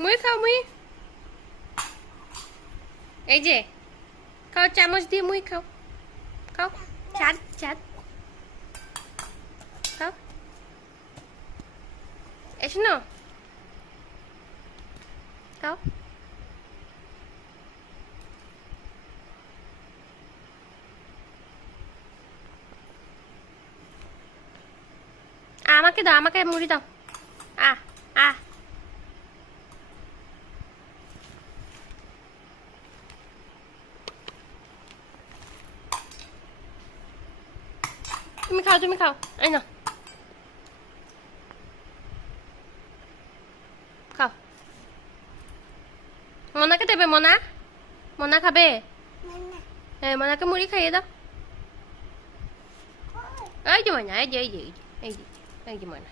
মুই খাও মুই এই যে খাও চামচ দিয়ে মুই খাও খাও চাট চাট খাও এসো না খাও আমাকে দাও আমাকে মুড়ি দাও আ আ তুমি খাও এই না খাও মনাকে দেবে মনা মনা খাবে হ্যাঁ মনাকে মুড়ি খাইয়ে দাও এই যে মনা এই যে এই যে এই যে এই যে মনা